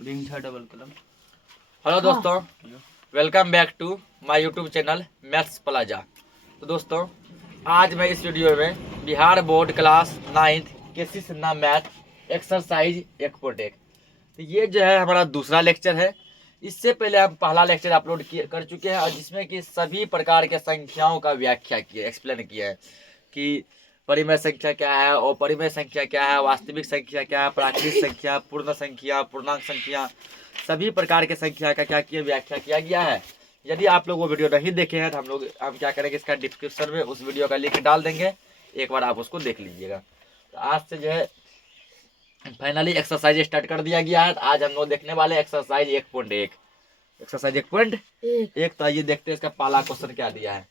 Hello दोस्तों, welcome back to my YouTube channel Maths Plaza. तो दोस्तों, आज मैं इस वीडियो में Bihar board class 9th KC Sinha math exercise 1.1 तो ये जो है हमारा दूसरा लेक्चर है। इससे पहले हम पहला लेक्चर अपलोड कर चुके हैं और जिसमें कि सभी प्रकार के संख्याओं का व्याख्या किया, एक्सप्लेन किया है कि परिमेय संख्या क्या है, अपरिमेय संख्या क्या है, वास्तविक संख्या क्या है, प्राकृत संख्या, पूर्ण संख्या, पूर्णांक संख्या, सभी प्रकार के संख्या का क्या किया, व्याख्या किया गया है। यदि आप लोग वो वीडियो नहीं देखे हैं तो हम क्या करेंगे, इसका डिस्क्रिप्शन में उस वीडियो का लिंक डाल देंगे, एक बार आप उसको देख लीजिएगा। तो आज से जो है फाइनली एक्सरसाइज स्टार्ट कर दिया गया है। आज हम लोग देखने वाले एक्सरसाइज 1.1। एक्सरसाइज 1.1 तो आइए देखते हैं इसका पहला क्वेश्चन क्या दिया है।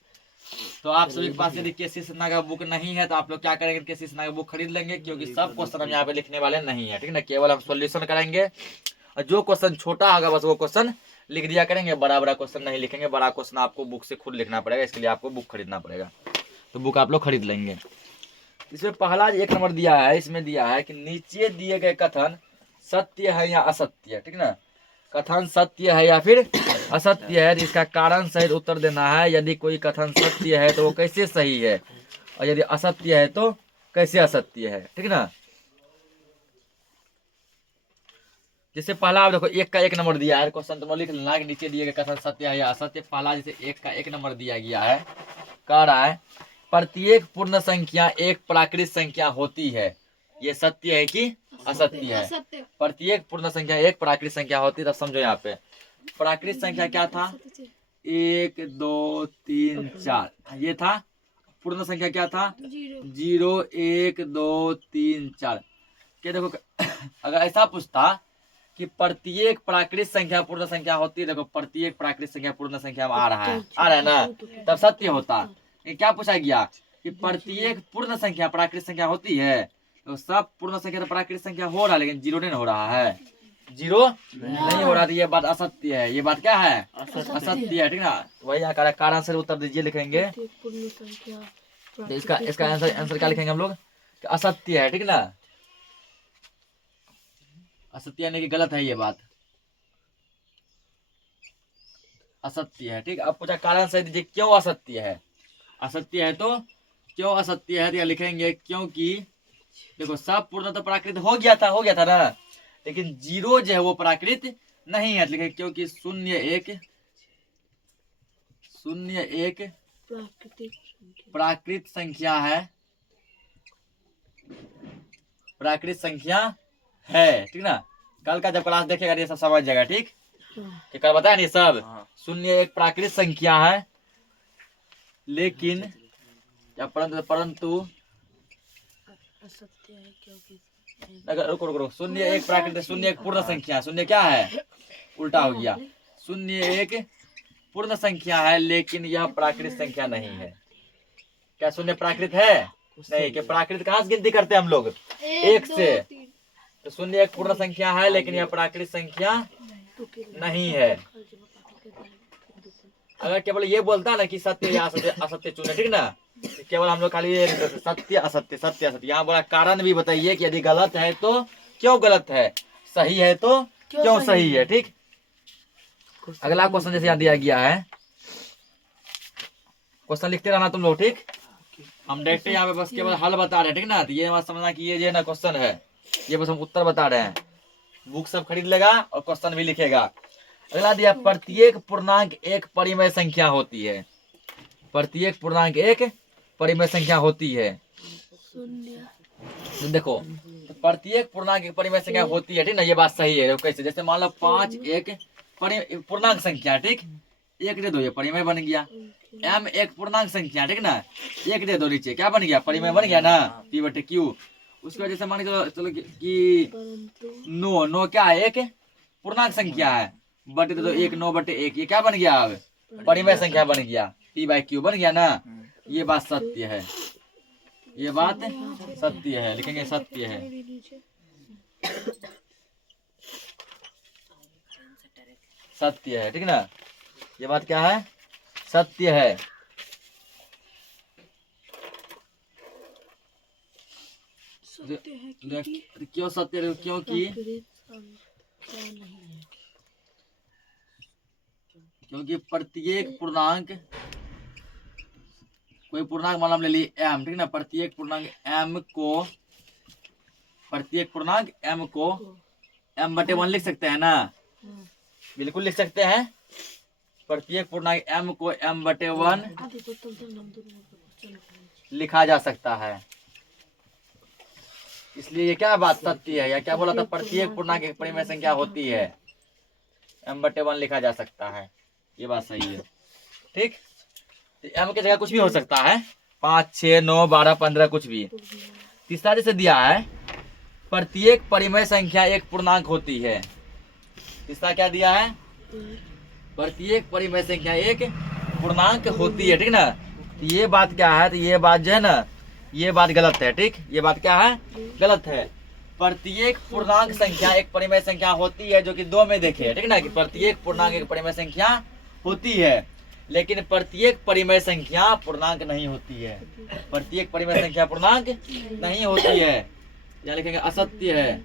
तो आप सभी के पास यदि केसी सिन्हा का बुक नहीं है तो आप लोग क्या करेंगे, केसी सिन्हा का बुक खरीद लेंगे, क्योंकि सब क्वेश्चन हम यहाँ पे लिखने वाले नहीं है, ठीक ना। केवल हम सॉल्यूशन करेंगे और जो क्वेश्चन छोटा होगा बस वो क्वेश्चन लिख दिया करेंगे, बड़ा बड़ा क्वेश्चन नहीं लिखेंगे। बड़ा क्वेश्चन आपको बुक से खुद लिखना पड़ेगा, इसके लिए आपको बुक खरीदना पड़ेगा। तो बुक आप लोग खरीद लेंगे। इसमें पहला 1 नंबर दिया है, इसमें दिया है कि नीचे दिए गए कथन सत्य है या असत्य है, ठीक ना। कथन सत्य है या फिर असत्य है, इसका कारण सहित उत्तर देना है। यदि कोई कथन सत्य है तो वो कैसे सही है, और यदि असत्य है तो कैसे असत्य है, ठीक ना। जैसे पहला आप देखो 1 का 1 नंबर दिया है, क्वेश्चन तुम लिख लेना कि नीचे दिए गए कथन सत्य है या असत्य। पहला जैसे 1 का 1 नंबर दिया गया है, कह रहा है प्रत्येक पूर्ण संख्या एक प्राकृत संख्या होती है। ये सत्य है कि असत्य है? प्रत्येक पूर्ण संख्या एक प्राकृत संख्या होती है। तब समझो यहाँ पे प्राकृत संख्या क्या था, 1 2 3 4 ये था। पूर्ण संख्या क्या था, 0 1 2 3 4। क्या देखो अगर ऐसा पूछता कि प्रत्येक प्राकृत संख्या पूर्ण संख्या होती है, देखो प्रत्येक प्राकृत संख्या पूर्ण संख्या में आ रहा है ना, तब सत्य होता। ये क्या पूछा गया कि प्रत्येक पूर्ण संख्या प्राकृत संख्या होती है, तो सब पूर्ण संख्या तो प्राकृत संख्या हो रहा है, लेकिन 0 नहीं हो रहा है, 0 नहीं हो रहा। तो ये बात असत्य है, ये बात क्या है, असत्य है, ठीक ना। वही कारण से उत्तर दीजिए लिखेंगे। तो इसका आंसर क्या लिखेंगे हम लोग, असत्य है, ठीक ना। असत्य यानी कि गलत है, ये बात असत्य है, ठीक। अब पूछा कारण सही दीजिए क्यों असत्य है। असत्य है तो क्यों असत्य है, तो लिखेंगे क्योंकि देखो सब पूर्ण तो प्राकृत हो गया था ना, लेकिन 0 जो है वो प्राकृत नहीं है। लिखेंगे क्योंकि 0 1 प्राकृत संख्या है, प्राकृत संख्या है, ठीक ना। कल का जब क्लास देखेगा ये सब समझ जाएगा, ठीक। कि कल बताया नहीं सब, 0 1 प्राकृत संख्या है, लेकिन या परंतु असत्य है क्योंकि रुको 0 1 प्राकृत, 0 1 पूर्ण संख्या, 0 क्या है, उल्टा हो गया। 0 1 पूर्ण संख्या है, लेकिन यह प्राकृत संख्या नहीं है। क्या 0 प्राकृत है? नहीं। कि प्राकृत कहाँ से गिनती करते हैं हम लोग, 1 से। तो 0 1 पूर्ण संख्या है, लेकिन यह प्राकृत संख्या नहीं है। अगर केवल ये बोलता ना कि सत्य या असत्य चुने, ठीक ना, केवल हम लोग खाली सत्य असत्य सत्य असत्य, यहाँ बोला कारण भी बताइए कि यदि गलत है तो क्यों गलत है, सही है तो क्यों सही है, ठीक। अगला क्वेश्चन जैसे यहाँ दिया गया है, क्वेश्चन लिखते रहना तुम लोग, ठीक। हम डायरेक्ट यहाँ पे बस केवल हल बता रहे हैं, ठीक ना। तो ये मत समझना कि ये जो है ना क्वेश्चन है, ये बस हम उत्तर बता रहे हैं। बुक सब खरीद लेगा और क्वेश्चन भी लिखेगा। अगला दिया प्रत्येक पूर्णांक एक परिमेय संख्या होती है। प्रत्येक पूर्णांक एक परिमेय संख्या होती है। तो देखो प्रत्येक पूर्णांक एक परिमेय संख्या होती है, ठीक ना। ये बात सही है। कैसे, जैसे मान लो 5 एक पूर्णांक संख्या, ठीक। 1 दे दो, ये परिमेय बन गया। m एक पूर्णांक संख्या, ठीक ना। 1 दे दो, नीचे क्या बन गया, परिमेय बन गया ना, p बटे q। उसके वजह से मान के चलो कि नो क्या है, एक पूर्णांक संख्या है, बटे दे दो 1 9 बटे 1, ये क्या बन गया, अब परिमेय संख्या बन गया, p बाई q बन गया ना। ये बात सत्य है, ये बात सत्य है, लिखेंगे सत्य है। सत्य है, ठीक ना। ये बात क्या है, सत्य है। क्यों सत्य है, क्योंकि क्योंकि प्रत्येक पूर्णांक, कोई पूर्णांक मान हम ले लिए m, ठीक ना, प्रत्येक पूर्णांक m को m/1 लिख सकते हैं ना, बिल्कुल लिख सकते हैं। प्रत्येक पूर्णांक m को m/1 लिखा जा सकता है। इसलिए ये क्या बात सत्य है, या क्या बोला था, प्रत्येक पूर्णांक एक परिमेय संख्या होती है, m/1 लिखा जा सकता है। ये बात सही है, ठीक। तो m की जगह कुछ भी हो सकता है, 5, 6, 9, 12, 15 कुछ भी। तीसरा जैसे दिया है, प्रत्येक परिमेय संख्या एक पूर्णांक होती है। तीसरा क्या दिया है, प्रत्येक परिमेय संख्या एक पूर्णांक होती है, ठीक ना। तो ये बात क्या है, तो ये बात जो है ना, ये बात गलत है, ठीक। ये बात क्या है, गलत है। प्रत्येक पूर्णांक संख्या एक परिमेय संख्या होती है, जो कि 2 में देखे, ठीक ना, कि प्रत्येक पूर्णांक एक परिमेय संख्या होती है, लेकिन प्रत्येक परिमेय संख्या पूर्णांक नहीं होती है। प्रत्येक परिमेय संख्या पूर्णांक नहीं होती है, या लिखेंगे असत्य है।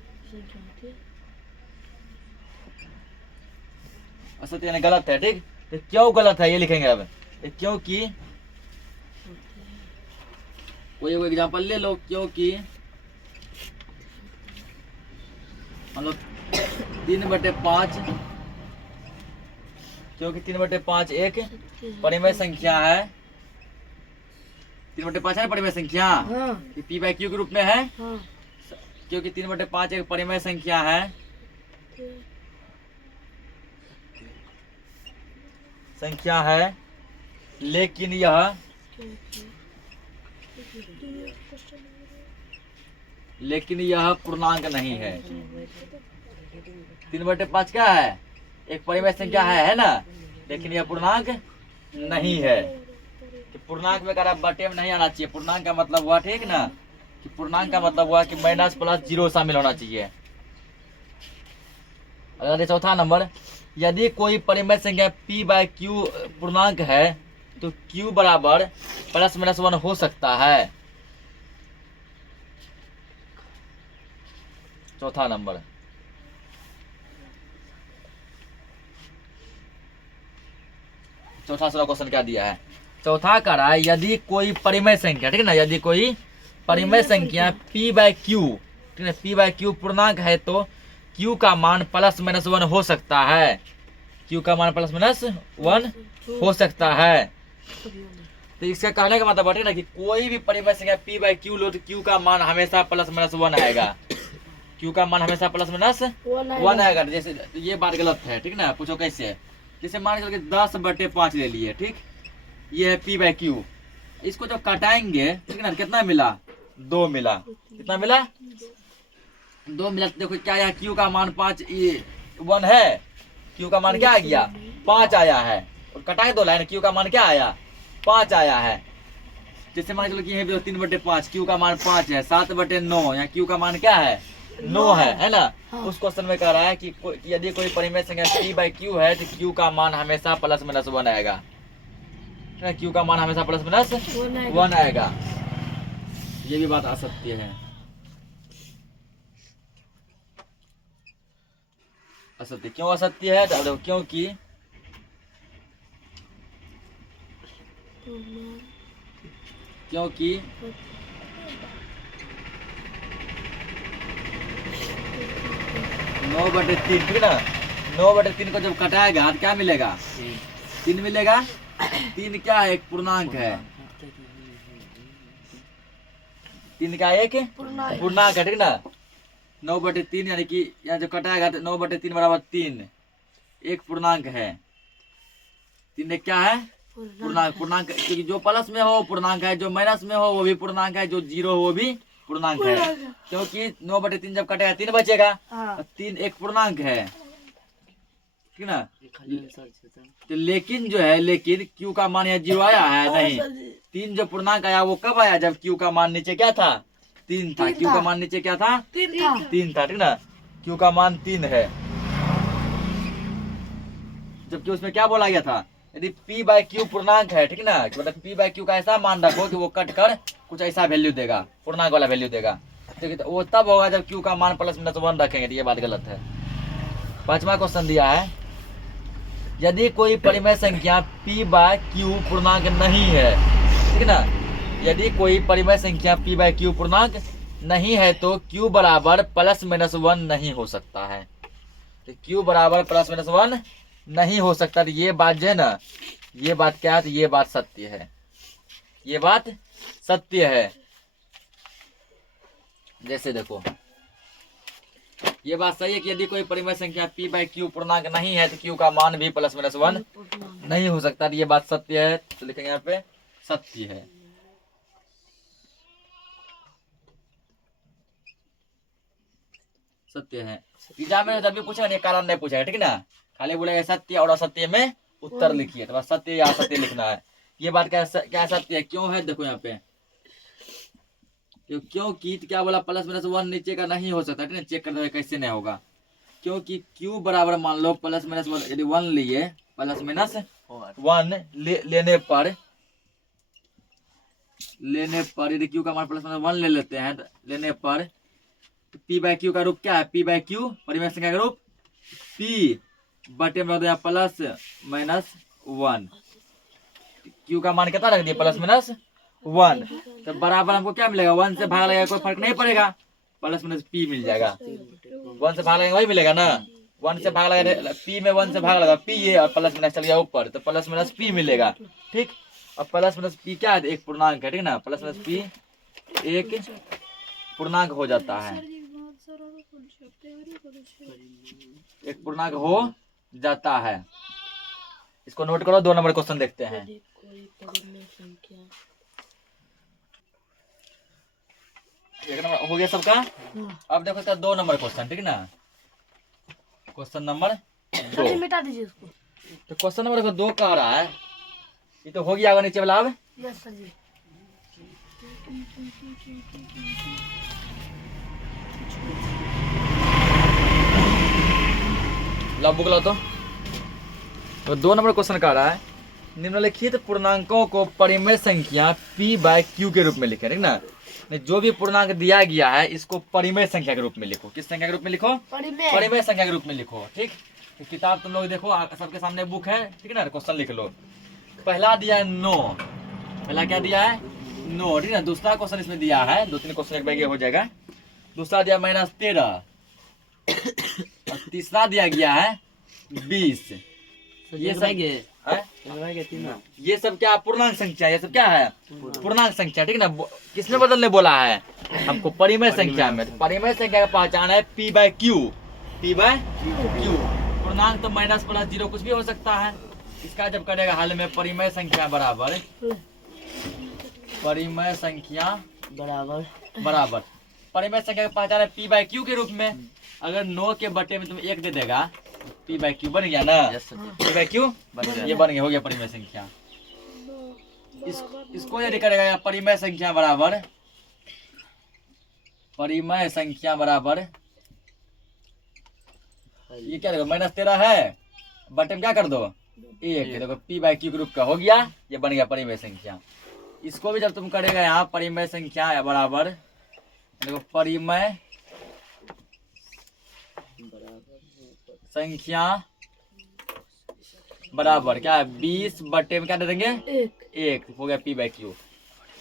असत्य यानी गलत है, ठीक। तो क्यों गलत है ये लिखेंगे अब, क्योंकि कोई एग्जांपल ले लो, क्योंकि मतलब 3/5, क्योंकि 3/5 एक परिमेय संख्या है। 3/5 है परिमेय संख्या, p/q के रूप में है। क्योंकि 3/5 एक परिमेय संख्या है, लेकिन यह पूर्णांक नहीं है। 3/5 क्या है, एक परिमेय संख्या है ना, लेकिन यह पूर्णांक नहीं है। कि पूर्णांक में अगर बटे में नहीं आना चाहिए। पूर्णांक का मतलब हुआ, ठीक ना, कि पूर्णांक का मतलब हुआ कि माइनस प्लस जीरो शामिल होना चाहिए। अगर चौथा नंबर, यदि कोई परिमेय संख्या p/q पूर्णांक है तो q बराबर +-1 हो सकता है। चौथा नंबर, चौथा क्वेश्चन क्या दिया है, चौथा कह रहा है यदि कोई परिमेय संख्या, ठीक है ना, यदि कोई परिमेय संख्या p/q, ठीक है, p/q पूर्णांक है तो q का मान +-1 हो सकता है। q का मान +-1 हो सकता है। तो इसका कहने का मतलब है ना कि कोई भी परिमेय संख्या p/q लो तो q का मान हमेशा +-1 आएगा। q का मान हमेशा +-1 आएगा। जैसे ये बात गलत है, ठीक ना। पूछो कैसे, जैसे मान के 10/5 ले लिए, ठीक, ये है p/q। इसको जब कटाएंगे, ठीक ना, कितना मिला, 2 मिला। कितना मिला, 2 मिला। देखो क्या यहाँ q का मान 1 है, q का मान क्या आ गया, 5 आया है। और कटाए 2 लाइन, q का मान क्या आया, 5 आया है। जैसे मान चलो कि 3/5, q का मान 5 है। 7/9, यहाँ q का मान क्या है, 9 है ना। उस क्वेश्चन में कह रहा है कि यदि कोई परिमेय संख्या p/q है तो q का मान हमेशा +-1 आएगा। q का मान हमेशा +-1 आएगा। ये भी बात असत्य है, असत्य। क्यों असत्य है, तो क्योंकि 9/3, ठीक ना, 9/3 को जब कटाएगा तो क्या मिलेगा, 3 मिलेगा। 3 क्या है, एक पूर्णांक है। 3 का एक पूर्णांक है, ठीक ना। 9/3 यानी कि यहाँ जब कटाएगा तो 9/3 बराबर 3 एक पूर्णांक है। 3 क्या है, पूर्णांक। क्योंकि जो प्लस में हो पूर्णांक है, जो माइनस में हो वो भी पूर्णांक है, जो 0 हो वो भी पूर्णांक है। क्योंकि 9/3 जब कटेगा 3 बचेगा, 3 एक पूर्णांक है, ठीक ना। तो लेकिन जो है, लेकिन q का मान यहाँ 0 आया है नहीं। 3 जो पूर्णांक आया वो कब आया, जब q का मान नीचे क्या था, 3 था। q का मान नीचे क्या था, 3 था, ठीक ना। q का मान 3 है, जबकि उसमें क्या बोला गया था, यदि p/q पूर्णांक है, ठीक ना, मतलब p/q का ऐसा मान रखो कि वो कट कर कुछ ऐसा वैल्यू देगा, पूर्णांक वाला वैल्यू देगा। तो वो तब होगा जब q का मान +-1 रखेंगे। तो ये बात गलत है। 5वां क्वेश्चन दिया है, यदि कोई परिमेय संख्या p बाय q पूर्णांक नहीं है, ठीक है ना, यदि कोई परिमेय संख्या p बाय q पूर्णांक नहीं है तो q बराबर +-1 नहीं हो सकता है। तो q बराबर +-1 नहीं हो सकता। तो ये बात जो है ना, ये बात क्या है, तो ये बात सत्य है, ये बात सत्य है। जैसे देखो, ये बात सही है कि यदि कोई परिमेय संख्या p बाय q पूर्णांक नहीं है तो q का मान भी +-1 नहीं हो सकता। ये बात सत्य है, तो लिखेंगे यहाँ पे सत्य है। सत्य है। एग्जाम में जब भी पूछेगा नहीं, कारण नहीं पूछेगा, ठीक है ना, खाली बोलेगा सत्य और असत्य में उत्तर लिखिए। तो बस सत्य या असत्य लिखना है। ये बात क्या सत्य है, क्यों है, देखो यहाँ पे क्योंकि क्या बोला, +-1 नीचे का नहीं हो सकता, ठीक है, चेक कर दो कैसे नहीं होगा। क्योंकि q बराबर मान लो +-1, यदि 1 लिए +-1 लेने पर यदि q का मान +-1 ले लेते हैं, लेने पर p बाय q का रूप क्या है, p बाय q परिमेय संख्या का रूप p बटे में +-1। q का मान कितना रख दिया, +-1। तो बराबर हमको क्या मिलेगा, 1 से भाग लगेगा, कोई फर्क नहीं पड़ेगा, +-p मिल जाएगा। 1 से भाग लगेगा वही मिलेगा ना, 1 से भाग लगा p में, 1 से भाग लगा p ये, और +- चल गया ऊपर, तो +-p मिलेगा, ठीक। और +-p क्या है, एक पूर्णांक है, ठीक ना, +-p एक पूर्णांक हो जाता है, एक पूर्णांक हो जाता है। इसको नोट करो। 2 नंबर क्वेश्चन देखते हैं। एक नंबर हो गया सबका। अब देखो इसका 2 नंबर क्वेश्चन, ठीक है ना, क्वेश्चन नंबर 2। मिटा दीजिए इसको। तो क्वेश्चन नंबर 2 कह रहा है, ये तो हो गया, आगे नीचे वाला। अब यस सर जी। ला बुक ला तो 2 नंबर क्वेश्चन कह रहा है, निम्नलिखित पूर्णांकों को परिमेय संख्या p बाय q के रूप में लिखे, ठीक ना। जो भी पूर्णांक दिया गया है इसको परिमेय संख्या के रूप में लिखो। किस संख्या के रूप में लिखो, परिमेय संख्या के रूप में लिखो, ठीक। तो किताब तुम लोग देखो, सबके सामने बुक है, ठीक है ना, क्वेश्चन लिख लो। पहला दिया है 9, पहला क्या दिया है, 9, ठीक है ना। दूसरा क्वेश्चन इसमें दिया है, 2-3 क्वेश्चन एक बैग हो जाएगा। दूसरा दिया -13, और तीसरा दिया गया है 20। ये सब क्या पूर्णांक संख्या, ये सब क्या है, पूर्णांक संख्या, ठीक है ना। किसमें बदलने बोला है हमको, परिमेय संख्या में। तो परिमेय संख्या का पहचान है p by q, p by q। पूर्णांक तो -+0 कुछ भी हो सकता है। इसका जब करेगा हल में, परिमेय संख्या बराबर परिमेय संख्या का पहचान है p बाय q के रूप में। अगर 9 के बटे में तुम 1 दे देगा, p बाय q बन गया ना, p बाय q ये बन गया, हो गया परिमेय संख्या। इसको यदि करेगा परिमेय संख्या बराबर ये क्या देखो, -13 है, बटे में क्या कर दो 1, देखो p बाय q के रूप का हो गया, ये बन गया परिमेय संख्या। इसको भी जब तुम करेगा यहाँ परिमेय संख्या बराबर, देखो परिमेय संख्या बराबर क्या है, 20 बटे में क्या दे देंगे 1, हो गया p बाय q।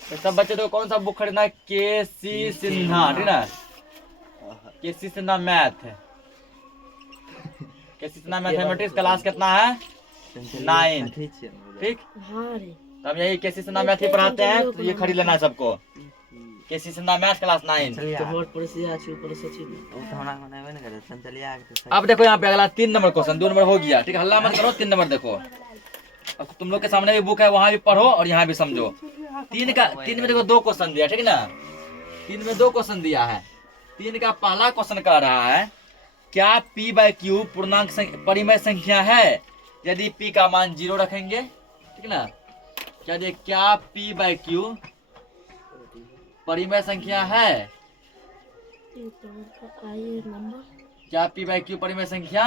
तो सब बच्चे तो कौन सा बुक खरीदना है, के.सी. सिन्हा, ठीक ना, KC. Sinha math, KC. Sinha mathematics, class कितना है 9, ठीक। तब यही के.सी. सिन्हा मैथ ही पढ़ाते हैं, तो ये खरीद लेना है सबको, के.सी. Sinha math class 9। अब देखो यहाँ पे अगला 3 नंबर क्वेश्चन, 2 नंबर हो गया, ठीक है, हल्ला मत करो। 3 नंबर देखो, अब तुम लोग के सामने भी बुक है, वहां भी पढ़ो और यहाँ भी समझो। 3 में देखो 2 क्वेश्चन दिया, ठीक है ना, 3 में 2 क्वेश्चन दिया है। 3 का पहला क्वेश्चन कह रहा है, क्या p बाय q पूर्णांक परिमेय संख्या है यदि p का मान 0 रखेंगे, ठीक है ना। क्या p बाय q परिमेय संख्या है, क्या p बाय q परिमेय संख्या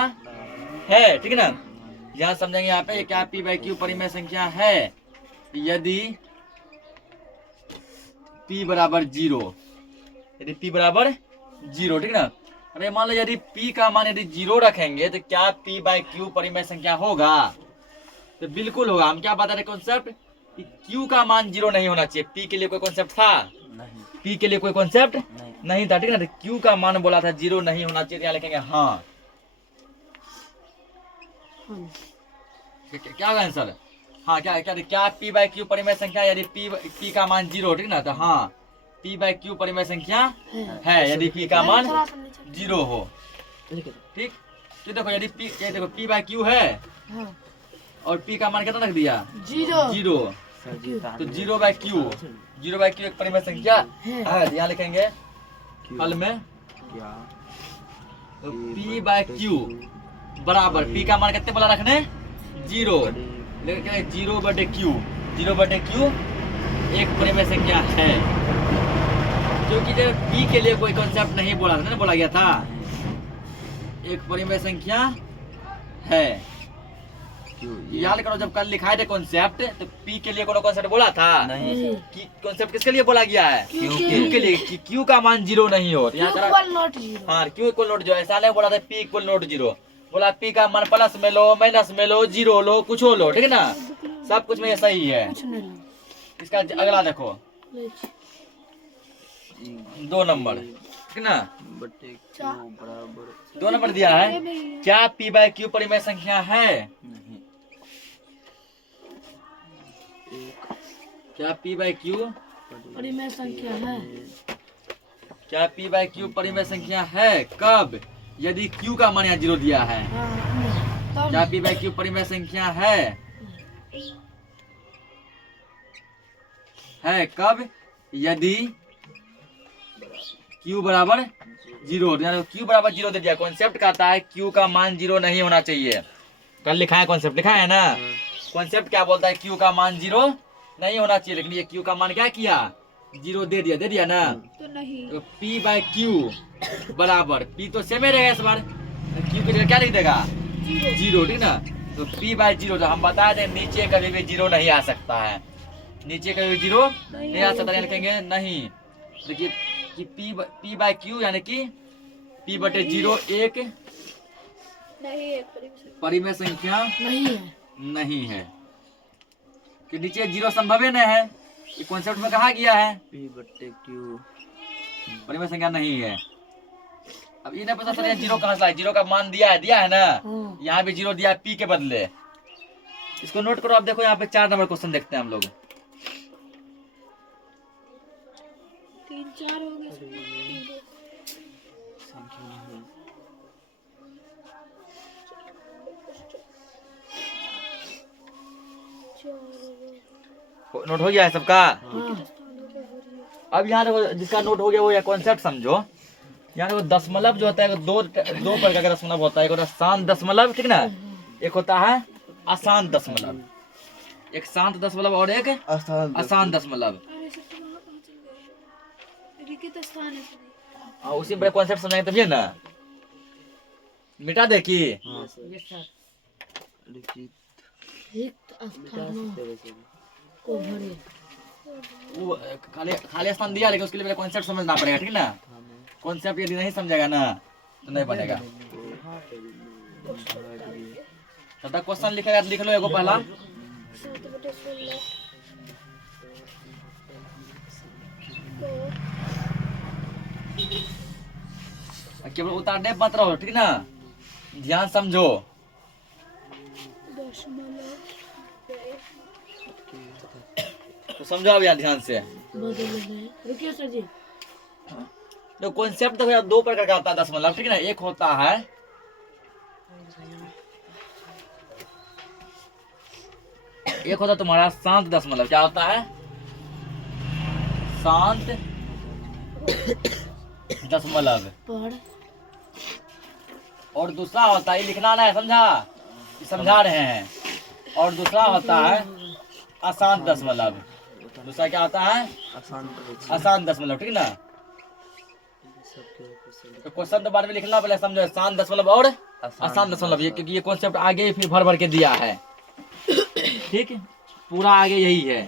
है, ठीक है ना। यहाँ समझेंगे, यहाँ पे क्या p बाय q परिमेय संख्या है यदि p बराबर 0, यदि p बराबर 0, ठीक है ना। अरे मान लो यदि p का मान यदि 0 रखेंगे तो क्या p बाय q परिमेय संख्या होगा? तो बिल्कुल होगा। हम क्या बता रहे कॉन्सेप्ट कि q का मान 0 नहीं होना चाहिए। p के लिए कोई कॉन्सेप्ट था? नहीं। p के लिए कोई कॉन्सेप्ट नहीं था, ठीक है ना। q का मान बोला था 0 नहीं होना चाहिए, क्या लिखेंगे? हाँ। क्या होगा आंसर? हाँ, क्या क्या क्या p बाय q परिमेय संख्या यदि p का मान 0, ठीक ना, तो हाँ p बाय q परिमेय संख्या है यदि p का मान 0 हो। ठीक, तो देखो यदि ये देखो p बाय q है और p का मान कितना रख दिया? 0। तो 0 बाय q एक परिमेय संख्या है। यहाँ लिखेंगे हल में तो p बाय q बराबर p का मान कितने बोला रखने? 0। लेकिन 0 बटे q एक परिमेय संख्या है, क्योंकि जब p के लिए कोई कॉन्सेप्ट नहीं बोला था ना, बोला गया था एक परिमेय संख्या है। याद करो जब कल लिखाए थे कॉन्सेप्ट तो p के लिए कोई कॉन्सेप्ट बोला था नहीं। कॉन्सेप्ट किसके लिए बोला गया है? q के लिए कि q का मान 0 नहीं हो। हाँ, q इक्वल नॉट 0, ऐसा नहीं बोला था p इक्वल नॉट 0। बोला p का मान प्लस में लो, माइनस में लो, 0 लो, कुछ हो लो, ठीक है ना, सब कुछ में ये सही है। इसका अगला देखो 2 नंबर, ठीक ना, 2 नंबर दिया है। क्या p बाय q परिमेय संख्या है? क्या p बाय q परिमेय संख्या है? क्या p बाय q परिमेय संख्या है? कब? यदि q का मान यहाँ 0 दिया है। क्या p बाय q परिमेय संख्या है? कब? यदि q बराबर 0, q बराबर 0 दे दिया। कॉन्सेप्ट कहता है q का मान 0 नहीं होना चाहिए। कल लिखा है कॉन्सेप्ट, लिखा है ना। कॉन्सेप्ट क्या बोलता है? q का मान 0 नहीं होना चाहिए, लेकिन ये q का मान क्या किया? 0 दे दिया ना। तो नहीं, तो p बाय q बराबर p तो सेम ही रहेगा इस बार, q की जगह क्या लिख देगा? 0, ठीक ना। तो p बाय 0, तो हम बताए थे नीचे कभी भी 0 नहीं आ सकता है, नीचे कभी भी 0 नहीं आ सकता। लिखेंगे नहीं, देखिए कि p बाय q यानी कि p बटे 0 एक परिमेय संख्या नहीं है, कि नीचे 0 संभव ही नहीं है। ये कॉन्सेप्ट में कहा गया है p बटे q परिमेय संख्या नहीं है। अब ये नहीं पता चल 0 कहाँ से आया, 0 का मान दिया है ना, यहाँ भी 0 दिया है p के बदले। इसको नोट करो। आप देखो यहाँ पे 4 नंबर क्वेश्चन देखते हैं हम लोग। 3-4 हो गए। नोट हो गया है सबका? अब यहाँ देखो जिसका नोट हो गया वो यह कॉन्सेप्ट समझो। यहाँ देखो दशमलव जो होता है दो प्रकार का दशमलव होता है। एक होता है शांत दशमलव, ठीक ना, एक होता है अशांत दशमलव। एक शांत दशमलव और एक अशांत दशमलव। हाँ, उसी में कॉन्सेप्ट समझाएंगे तभी ना। मिटा दे की वो खाली स्थान दिया, लेकिन उसके लिए कॉन्सेप्ट समझना पड़ेगा, ठीक ना। कॉन्सेप्ट यदि नहीं समझेगा ना तो नहीं बनेगा। तो क्वेश्चन लिखेगा लिख लो एगो पहला। केवल उतारने मत रहो, ठीक ना, ध्यान समझो। तो समझो अब यार ध्यान से। रुकिए सर जी। तो कॉन्सेप्ट तो 2 प्रकार का होता है दशमलव, ठीक है ना। एक होता है तुम्हारा शांत दशमलव। क्या होता है? शांत दशमलव। और दूसरा होता है, लिखना ना है, समझा रहे हैं। और दूसरा होता है अशांत दशमलव। दूसरा क्या होता है? अशांत दशमलव, ठीक ना। तो क्वेश्चन तो बाद में लिखना, पहले समझो शांत दशमलव और अशांत दशमलव, ये क्योंकि ये कॉन्सेप्ट आगे ही फिर भर के दिया है, ठीक, पूरा आगे यही है।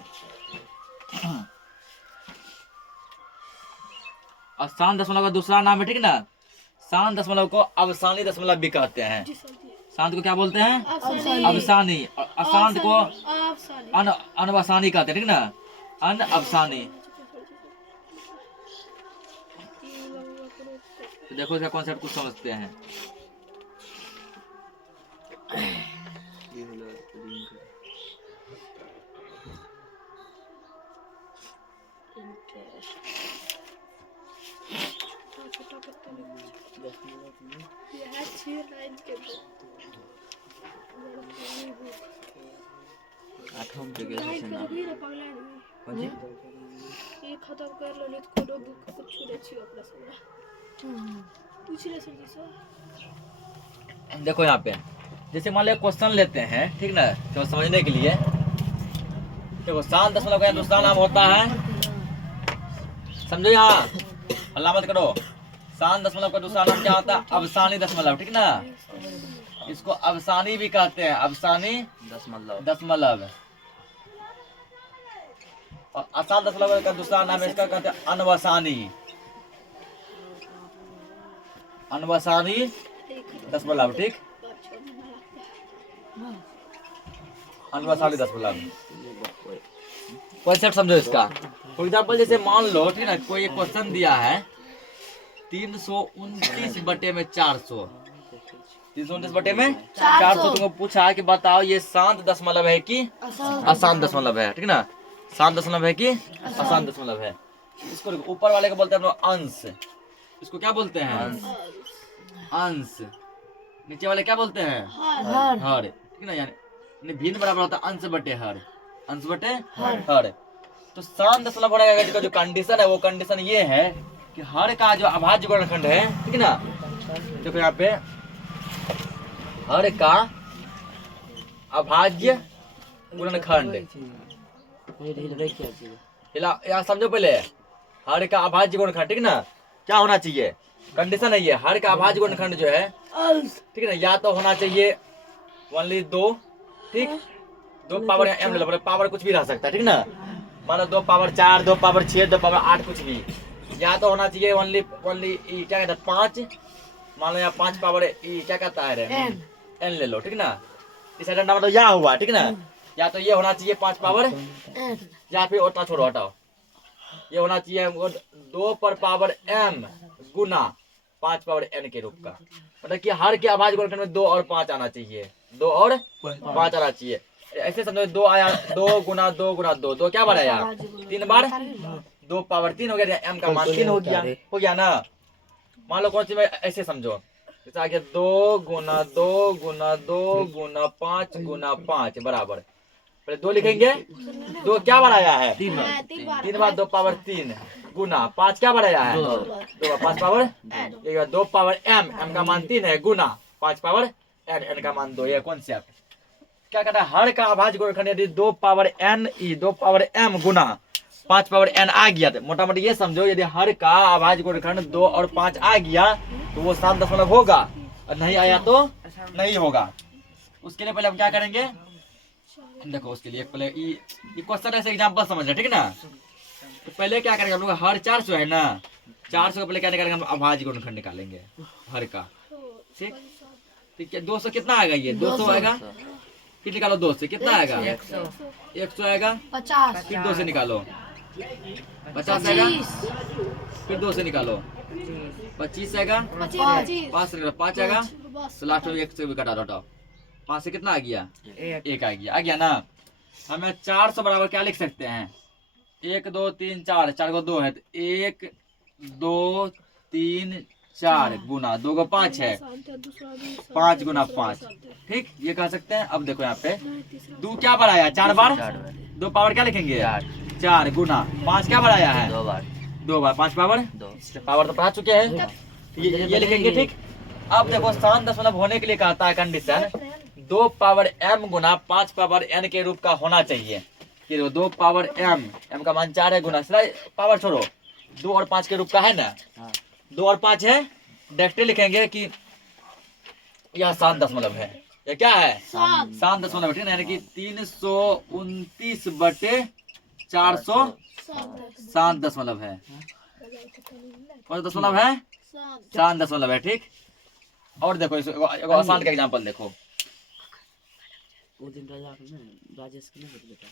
अशांत दशमलव का दूसरा नाम है, ठीक ना, शांत दशमलव को अवसानी दशमलव भी कहते हैं। शांत को क्या बोलते हैं? अवसानी। और अशांत को अनवसानी कहते हैं, ठीक ना, अनअवसानी। तो देखो इसका कॉन्सेप्ट कुछ समझते हैं। देखो यहाँ पे जैसे मान लिया क्वेश्चन लेते हैं, ठीक ना, तो समझने के लिए देखो शांत दशमलव का दूसरा नाम होता है, समझो यहाँ, हल्ला मत करो। शांत दशमलव का दूसरा नाम क्या होता है? अवसानी दशमलव, ठीक ना। इसको अवसानी भी कहते हैं, अवसानी दशमलव। और अशांत दशमलव का दूसरा नाम इसका कहते हैं अनवसानी, अनवसानी दशमलव, ठीक, अनवसानी दशमलव। कॉन्सेप्ट समझो इसका। फॉर एग्जाम्पल जैसे मान लो, ठीक ना, कोई एक क्वेश्चन दिया है 329 बटे में 400, 329 बटे में 400 तुमको पूछा कि बताओ ये शांत दशमलव है कि अशांत दशमलव है, ठीक ना, शांत दशमलव है कि अशांत दशमलव है। इसको ऊपर वाले को बोलते हैं हम लोग अंश, इसको क्या बोलते हैं? अंश। नीचे वाले क्या बोलते हैं? हर, ठीक ना, यानी भिन्न बराबर होता है अंश बटे हर, अंश बटे हर। तो शांत दशमलव होने का जो कंडीशन है वो कंडीशन ये है कि हर का जो अभाज्य गुणनखंड है, ठीक ना, देखो यहाँ पे हर का अभाज्य गुणनखंड, यहाँ समझो पहले, हर का अभाज्य गुणनखंड, ठीक ना, क्या होना चाहिए? कंडीशन है ये, हर का अभाज्य गुणनखंड जो है, ठीक है ना, या तो होना चाहिए ओनली 2, ठीक, 2 पावर m ले लो, पावर कुछ भी रह सकता है, ठीक ना, मानो 2 पावर 4, 2 पावर 6, 2 पावर 8, कुछ भी। या तो होना चाहिए ओनली क्या कहता है 5, मान लो यहाँ 5 पावर क्या कहता है n ले लो, ठीक ना, इस एजेंडा में तो या हुआ, ठीक ना। या तो ये होना चाहिए 5 पावर, या फिर उतना छोड़ो, हटाओ, ये होना चाहिए 2 पर पावर m गुना 5 पावर n के रूप का, मतलब कि हर के अभाज्य गुणनखंड में 2 और 5 आना चाहिए, 2 और 5 आना चाहिए। ऐसे समझो 2 आया, 2 गुना 2 गुना 2, 2 क्या बार आया? 3 बार, 2 पावर 3 हो गया, m का मान 3 हो गया ना। मान लो कौन सी में ऐसे समझो, जैसे आगे 2 गुना 2 गुना 2 गुना 5 गुना 5 बराबर, पहले 2 लिखेंगे, 2 क्या बार आया है? 3 बार 2 पावर 3 गुना 5 क्या बार आया है? 2 5 पावर 2 पावर m का मान 3 है, गुना 5 पावर n का मान 2। ये कॉन्सेप्ट क्या कहता है? हर का अभाज्य गुणनखंड यदि 2 पावर n 2 पावर m गुना 5 पावर n आ गया, तो मोटा मोटी ये समझो यदि हर का अभाज्य गुणनखंड 2 और 5 आ गया तो वो शांत दशमलव होगा, और नहीं आया तो नहीं होगा। उसके लिए पहले हम क्या करेंगे, देखो उसके लिए पहले ये क्वेश्चन ऐसे एग्जांपल समझ, ठीक ना। तो पहले क्या करेंगे हम लोग, हर 400 है ना, 400 को पहले क्या करेंगे हम अभाज्य गुणनखंड निकालेंगे हर का, ठीक है। 200 कितना आएगा? ये 200 आएगा, फिर निकालो 2 से कितना आएगा? 100 आएगा, 50, फिर 2 से निकालो 50 आएगा, फिर 2 से निकालो 25 आएगा, 5 से निकालो 5 आएगा, तो लास्ट में 1 से भी कटा दो, हटाओ 5 से कितना आ गया? 1 आ गया ना। हमें 400 बराबर क्या लिख सकते हैं? 1 2 3 4, 4 को 2 है तो 1 2 3 4 गुना 2 को 5 है, 5 गुना 5, ठीक, ये कह सकते हैं। अब देखो यहाँ पे 2 क्या बार आया? 4 बार, 2 पावर क्या लिखेंगे? 4 गुना 5 क्या बार आया है? 2 बार 5 पावर 2, पावर तो पढ़ा चुके हैं, ये लिखेंगे, ठीक। अब देखो शांत दशमलव होने के लिए कहता है कंडीशन 2 पावर m गुना 5 पावर n के रूप का होना चाहिए। ये 2 पावर m का मान 4 है, गुना पावर छोड़ो, 2 और 5 के रूप का है ना, 2 और 5 है, डायरेक्टली लिखेंगे कि यह शांत दशमलव है। ये क्या है? शांत दशमलव, ठीक है, यानी कि 329 बटे 400 शांत दशमलव है। कौन सा दशमलव है? शांत दशमलव है, ठीक। और देखो एगो आसान का एग्जांपल देखो। वो दिन राजा ने राजेश के नहीं बेटा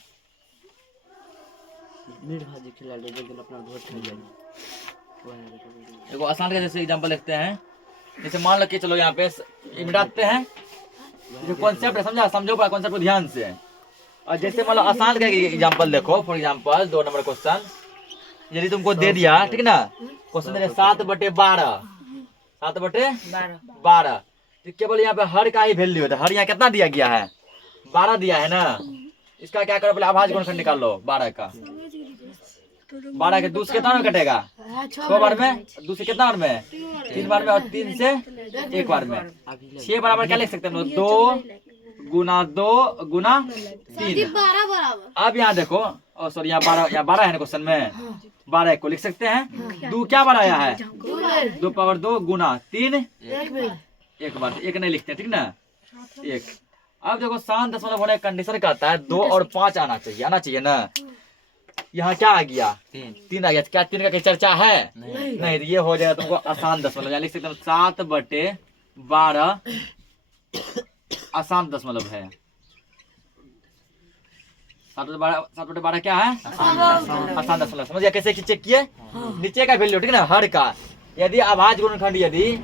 मीट भाजी खिला ले लेकिन अपना वोट खा जाएगा। एगो आसान का जैसे एग्जांपल देखते हैं। जैसे मान लो कि चलो यहाँ पे मिटाते हैं, जो कॉन्सेप्ट है समझा, समझो पूरा कॉन्सेप्ट को ध्यान से। और जैसे मान लो आसान का एग्जांपल देखो, फॉर एग्जांपल 2 नंबर क्वेश्चन यदि तुमको दे दिया, ठीक ना, क्वेश्चन दे 7/12, 7/12, तो केवल यहाँ पे हर का ही वैल्यू है। तो हर यहाँ कितना दिया गया है, 12 दिया है ना। इसका क्या करो, पहले अभाज्य गुणनखंड निकाल लो 12 का। 12 के 2 से कितना में कटेगा, 6 बार में, 2 से कितना बार में, 3 बार में, और 3 से 1 बार में। 6 बराबर क्या लिख सकते हैं, 2 गुना 2 गुना 3। अब यहाँ देखो, सॉरी यहाँ 12 है ना क्वेश्चन में, 12 को लिख सकते हैं। 2 क्या बार आया है, 2 पावर 2 गुना 3 1 बार, 1 नहीं लिखते, ठीक ना, 1। अब देखो शांत दशमलव होने का कंडीशन कहता है 2 और 5 आना चाहिए ना। यहाँ क्या आ गया, 3 आ गया। क्या 3 का कोई चर्चा है, नहीं। तो ये हो जाएगा तुमको आसान दशमलव। यहाँ लिख सकते हैं 7/12 आसान दशमलव है। 7/12 क्या है, आसान दशमलव। समझ गया कैसे चेक किए, नीचे का वैल्यू, ठीक ना, हर का। यदि अभाज्य गुणनखंड यदि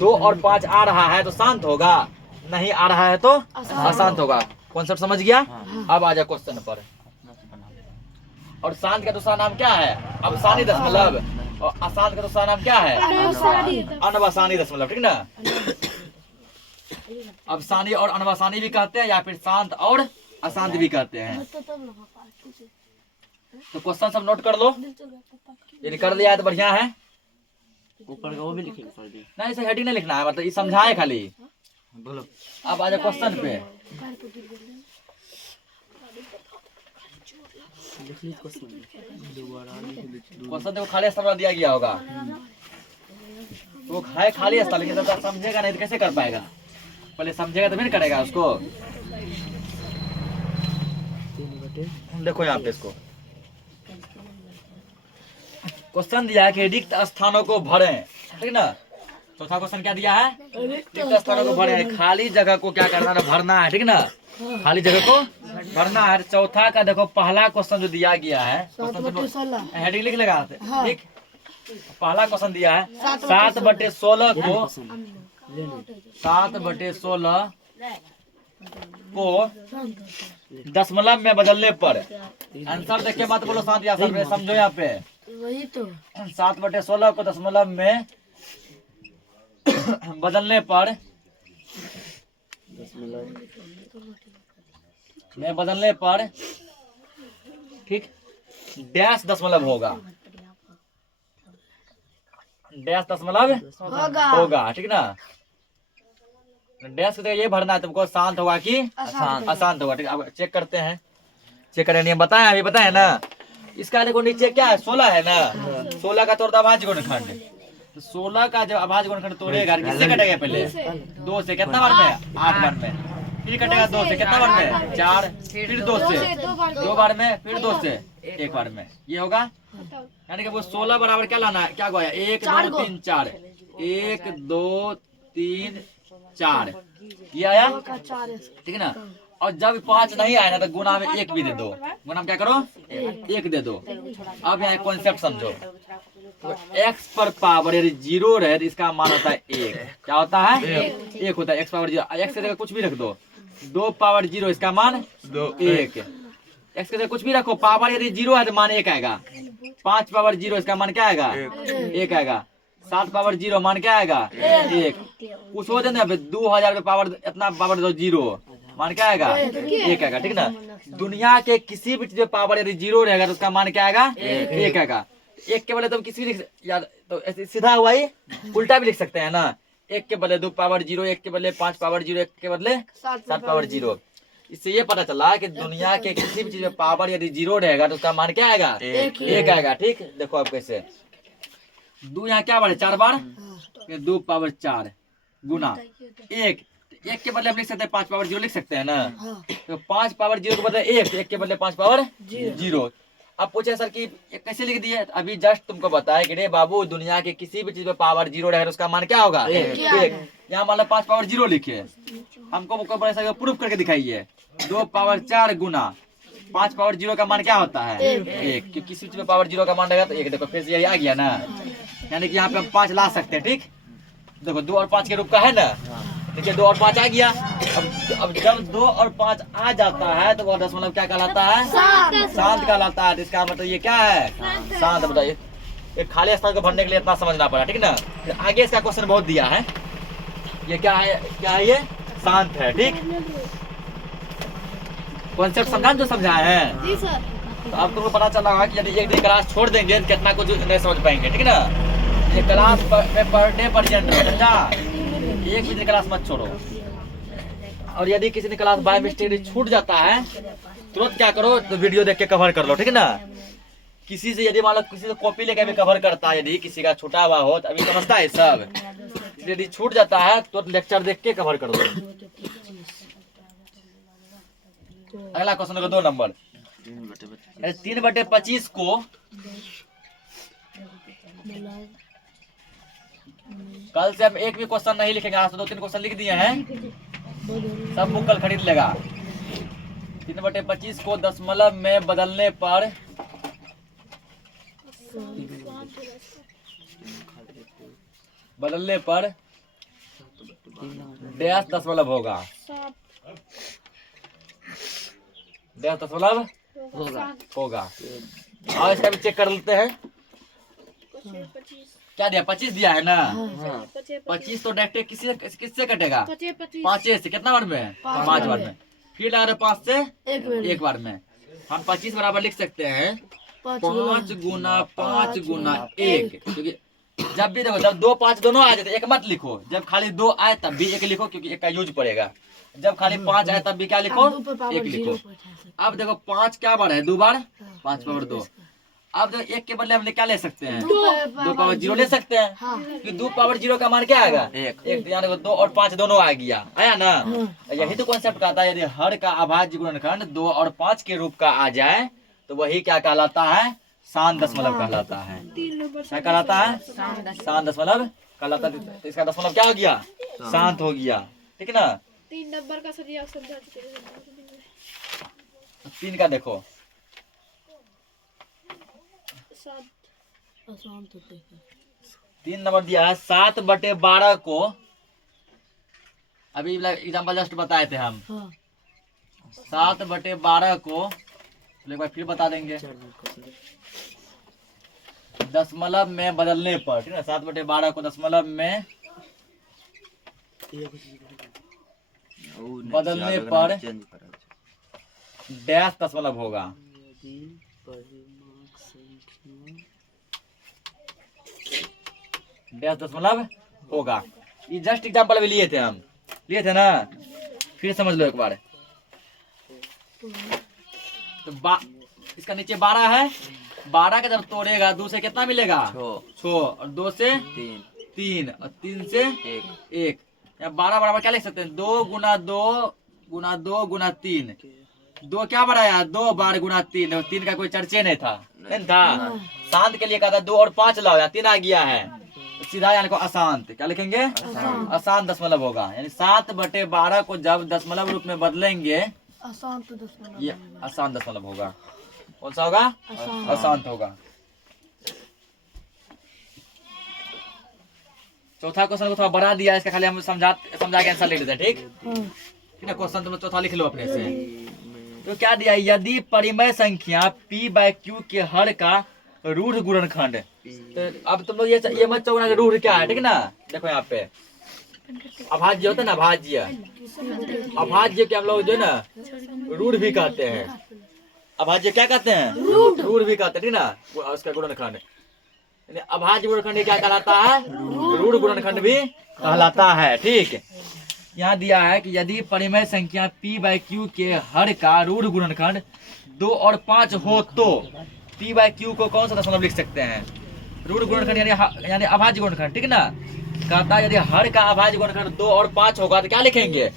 2 और 5 आ रहा है तो शांत होगा, नहीं आ रहा है तो अशांत होगा। कॉन्सेप्ट समझ गया। अब आ जाए क्वेश्चन पर। और शांत का दूसरा नाम क्या है, अवसानी दशमलव। और अशांत का दूसरा नाम क्या है, अनवसानी दशमलव, ठीक ना। अवसानी और अनवसानी भी कहते हैं, या फिर शांत और अशांत भी कहते हैं। तो क्वेश्चन सब नोट कर लो, यदि कर लिया है तो बढ़िया है। ऊपर का वो भी लिखेंगे सर जी, नहीं इसे हेडिंग नहीं लिखना है, मतलब ये समझाए खाली। बोलो। अब आ जाए क्वेश्चन पे। लिख लीजिए क्वेश्चन दोबारा लिख लीजिए। क्वेश्चन देखो खाली स्थल दिया गया होगा, वो है खाली स्थल, लेकिन जब तक समझेगा नहीं तो कैसे कर पाएगा। पहले समझेगा तो फिर करेगा उसको। 3/12 देखो यहाँ पे इसको क्वेश्चन दिया है कि रिक्त स्थानों को भरें, ठीक ना। चौथा क्वेश्चन क्या दिया है, रिक्त स्थानों को भरें, खाली जगह को क्या करना है, भरना है, ठीक ना, खाली जगह को भरना है। चौथा का देखो पहला क्वेश्चन जो दिया गया है, हेडिंग लिख लेगा, ठीक। पहला क्वेश्चन दिया है 7/16 को 7/16 को दशमलव में बदलने पर आंसर देख के मत बोलो शांत, या सर समझो यहाँ पे। वही तो 7/16 को दशमलव में बदलने पर ठीक डैश दशमलव होगा, डैश दशमलव होगा, ठीक ना। डैश की जगह ये भरना है तुमको, शांत होगा कि अशांत होगा, ठीक। अब चेक करते हैं, चेक करें नियम बताएं, अभी बताएं ना। इसका देखो नीचे क्या है, 16 है ना, 16 का तोड़ अभाज्य गुणनखंड। 16 का जब अभाज्य गुणनखंड तोड़ेगा किससे कटेगा, पहले 2 से कितना बार में, 8 बार में, फिर कटेगा 2 से कितना बार में, 4, फिर 2 से 2 बार में, फिर 2 से 1 बार में, ये होगा। यानी कि वो 16 बराबर क्या लाना है, क्या गया 1 2 3 4, 1 2 3 4, ये आया, ठीक है ना। और जब 5 नहीं आया ना तो गुना में 1 भी दे दो, गुना में क्या करो 1 दे दो। अब यहाँ कॉन्सेप्ट समझो, तो x पर पावर यदि 0 रहे तो इसका मान होता है 1, क्या होता है 1 होता है, x पावर 0, x की जगह कुछ भी रख दो, 2 पावर 0 इसका मान 1, x की जगह कुछ भी रखो, पावर यदि 0 है तो मान 1 आएगा, 5 पावर 0 इसका मान क्या आएगा 1 आएगा, 7 पावर 0 मान क्या आएगा 1, कुछ हो जाए 2000 पावर इतना पावर 0 मान क्या आएगा 1 आएगा, ठीक ना। दुनिया के किसी भी चीज में पावर यदि 0 रहेगा तो उसका मान क्या आएगा 1 आएगा। 1 के बदले तुम किसी भी याद तो सीधा हुआ ही उल्टा भी लिख सकते हैं ना, 1 के बदले 2 पावर 0, 1 के बदले 5 पावर 0, 1 के बदले 7 पावर 0। इससे ये पता चला कि दुनिया के किसी भी चीज में पावर यदि 0 रहेगा तो उसका मान क्या आएगा 1 आएगा, ठीक। देखो अब कैसे 2 यहाँ क्या बार 4 बार, 2 पावर 4 गुना 1 के बदले हम लिख सकते हैं 5 पावर 0 लिख सकते हैं ना, तो 5 पावर 0 के बदले 1 के बदले 5 पावर 0। अब पूछे सर कि ये कैसे लिख दिए, अभी जस्ट तुमको बताया कि रे बाबू दुनिया के किसी भी चीज में पावर 0 रहे उसका मान क्या होगा? एक। यहाँ मान लो 5 पावर 0 लिखे, हमको प्रूफ करके दिखाइए। 2 पावर 4 गुना 5 पावर 0 का मान क्या होता है? 1। क्योंकि किसी चीज में पावर 0 का मान रहेगा तो 1। देखो फिर से यही आ गया ना, यानी कि यहाँ पे हम 5 ला सकते हैं। ठीक, देखो 2 और 5 के रूप का है ना, देखिए 2 और 5 आ गया। अब जब 2 और 5 आ जाता है तो वो दशमलव क्या कहलाता है? शांत कहलाता है। तो इसका मतलब ये क्या है? शांत। बताइए, एक खाली स्थान को भरने के लिए इतना समझना पड़ा, ठीक ना। फिर आगे इसका क्वेश्चन बहुत दिया है, ये क्या है? क्या है ये? शांत है। ठीक, कॉन्सेप्ट समझा जो समझाए हैं। जी सर। तो अब तुमको पता चला होगा कि यदि एक दिन क्लास छोड़ देंगे तो कितना कुछ नहीं समझ पाएंगे, ठीक ना। ये क्लास में पढ़ने पर समझा, एक भी दिन क्लास मत छोड़ो। और यदि किसी ने क्लास बाय मिस्टेक छूट जाता है तुरंत क्या करो, तो वीडियो देख के कवर कर लो, ठीक ना। किसी से यदि मान लो किसी से कॉपी लेके भी कवर करता है, यदि किसी का छूटा हुआ हो तो अभी समझता है सब, यदि छूट जाता है तो लेक्चर देख के कवर कर दो। अगला क्वेश्चन को 2 नंबर 3/25 को कल से हम एक भी क्वेश्चन नहीं लिखेंगे, आज तो 2-3 क्वेश्चन लिख दिए हैं, सब बुक कल खरीद लेगा। 3/25 को दशमलव में बदलने पर डैश दशमलव होगा। डैश दशमलव होगा। और इसका भी चेक कर लेते हैं। क्या दिया? 25 दिया है ना। 25 तो डायरेक्ट किससे कटेगा? 5 से। कितना बार में? 5 बार में। फिर लगा रहे 5 से 1 बार में। हम 25 बराबर लिख सकते हैं 5 गुना 5 गुना 1। क्योंकि जब भी देखो, जब 2 5 दोनों आ जाते 1 मत लिखो, जब खाली 2 आए तब भी 1 लिखो, क्योंकि 1 का यूज पड़ेगा। जब खाली 5 आए तब भी क्या लिखो? 1 लिखो। अब देखो 5 क्या बार है? 2 बार। 5 पावर 2। अब जो 1 के बदले हम क्या ले सकते हैं? 2 पावर 0 ले सकते हैं। क्योंकि 2 पावर 0 का मान क्या आएगा? 1। यानी 2 और 5 दोनों आ गया, आया ना। यही तो कॉन्सेप्ट कहता है, यदि हर का अभाज्य गुणनखंड 2 और 5 के रूप का आ जाए तो वही क्या कहलाता है? शांत दशमलव कहलाता है। क्या कहलाता है? शांत दशमलव कहलाता है। तो इसका दशमलव क्या हो गया? शांत हो गया, ठीक ना। 3 नंबर का सर आप समझा चुके हैं। 3 का देखो, आसान तो देखो। 3 नंबर दिया है 7/12 को, अभी एग्जाम्पल जस्ट बताए थे हम। 7/12 को एक बार फिर बता देंगे, दशमलव में बदलने पर, ठीक है। 7/12 को दशमलव में बदलने पर डैश दशमलव होगा। डैश दशमलव होगा। ये जस्ट एग्जाम्पल भी लिए थे हम, लिए थे ना। फिर समझ लो एक बार। तो इसका नीचे 12 है, 12 का जब तोड़ेगा 2 से कितना मिलेगा? 6। और 2 से 3 और 3 से 1। 12 बराबर क्या लिख सकते हैं? 2 गुना 2 गुना 2 गुना 3। 2 क्या बढ़ाया? 2 बार गुना 3। और 3 का कोई चर्चे नहीं था, नहीं था। शांत के लिए कहा था 2 और 5 लाओ, या 3 आ गया है, सीधा यानी को अशांत। क्या लिखेंगे? अशांत दशमलव होगा। यानी 7/12 को जब दशमलव रूप में बदलेंगे अशांत दशमलव, ये अशांत दशमलव होगा। कौन सा होगा? अशांत होगा। चौथा क्वेश्चन को थोड़ा बढ़ा दिया, इसका खाली हम समझा के आंसर लिख देते हैं, ठीक है ना। क्वेश्चन तुम चौथा लिख लो अपने से। तो क्या दिया? यदि परिमेय संख्या p/q के हर का रूढ़ गुणनखंड। तो अब तुम लोग ये मत चाहो ना कि रूढ़ क्या है, ठीक है ना। देखो यहाँ पे अभाज्य होता है ना, अभाज्य के हम लोग जो है ना रूढ़ भी कहते हैं। अभाज्य क्या कहते हैं? रूढ़ भी कहते हैं, ठीक ना। उसका गुणनखंड अभाज्य गुणनखंड क्या कहलाता है? रूढ़ गुणनखंड भी कहलाता है, ठीक। यहाँ दिया है कि यदि परिमेय संख्या p/q के हर का रूढ़ गुणनखंड 2 और 5 हो तो p/q को कौन सा दशमलव लिख सकते हैं? रूढ़ गुणनखंड यानी अभाज्य गुणनखंड, ठीक ना। कहता है यदि हर का अभाज्य गुणनखंड 2 और 5 होगा तो क्या लिखेंगे?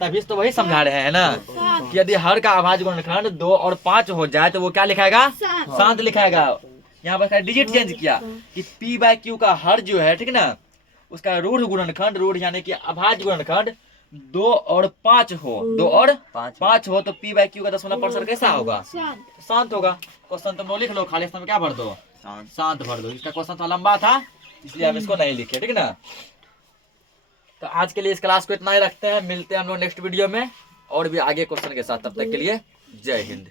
तभी तो वही समझा रहे हैं ना कि यदि हर का अभाज्य गुणनखंड 2 और 5 हो जाए तो वो क्या लिखाएगा, शांत लिखाएगा। यहाँ पर डिजिट चेंज किया कि p/q का हर जो है, ठीक ना, उसका रूढ़ गुणनखंड, रूढ़ यानी कि अभाज्य गुणनखंड 2 और 5 हो, 2 और 5 हो तो p/q का दशमलव प्रसर कैसा होगा, शांत होगा। क्वेश्चन तुम लोग लिख लो, खाली स्थान में क्या भर दो, शांत भर दो। इसका क्वेश्चन थोड़ा लंबा था इसलिए हम इसको नहीं लिखे, ठीक ना। तो आज के लिए इस क्लास को इतना ही रखते हैं, मिलते हैं हम लोग नेक्स्ट वीडियो में और भी आगे क्वेश्चन के साथ। तब तक के लिए जय हिंद।